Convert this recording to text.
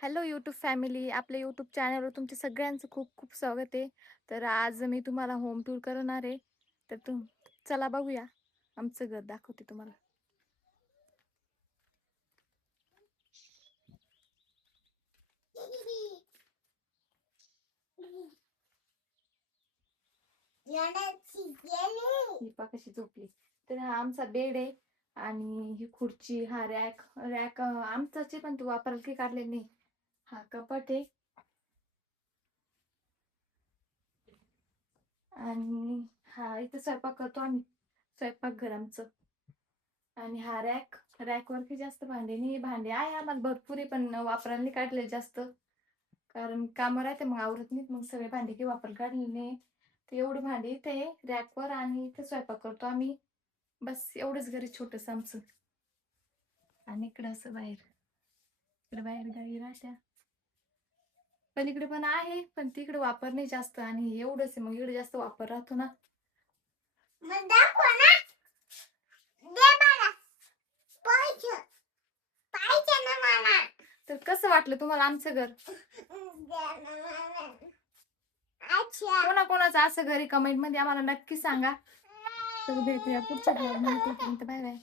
Hello YouTube family, आपल्या YouTube चॅनलवर तुमचे सगळ्यांचं खूप खूप स्वागत आहे. तर आज मी तुम्हाला होम टूर करणार आहे. तर चला बघूया. आमचं घर दाखवते तुम्हाला. ही पहा कशी झोपली. तर हा आमचा बेड आहे आणि ही खुर्ची, हा रॅक रॅक आमचाच आहे, पण तो वापरायला काही काढले नाही. हा कपाट आहे आणि हा इथं स्वयंपाक करतो आम्ही. स्वयंपाकघर आमचं. आणि हा रॅक वरती जास्त भांडे नाही, भांडे आहे आम्हाला भरपूर आहे, पण वापरायला नाही काढले जास्त. कारण कामं राहते मग आवरत नाहीत, मग सगळे भांडे काही वापर काढले नाही. तर एवढे भांडे इथे रॅकवर आणि इथे स्वयंपाक करतो आम्ही. बस एवढंच घरी छोटस आमचं. आणि इकडं असं बाहेर, इकडे बाहेर गाई राहत्या. पलीकडे पण आहे, पण तिकडे वापर नाही जास्त, आणि एवढंच आहे, मग इकडे जास्त वापर राहतो ना. तर कसं वाटलं तुम्हाला आमचं घर? कोणाकोणाचं असं घरी कमेंट मध्ये आम्हाला नक्की सांगा. तर भेटूया पुढच्या ब्लॉग मध्ये. तोपर्यंत बाय बाय.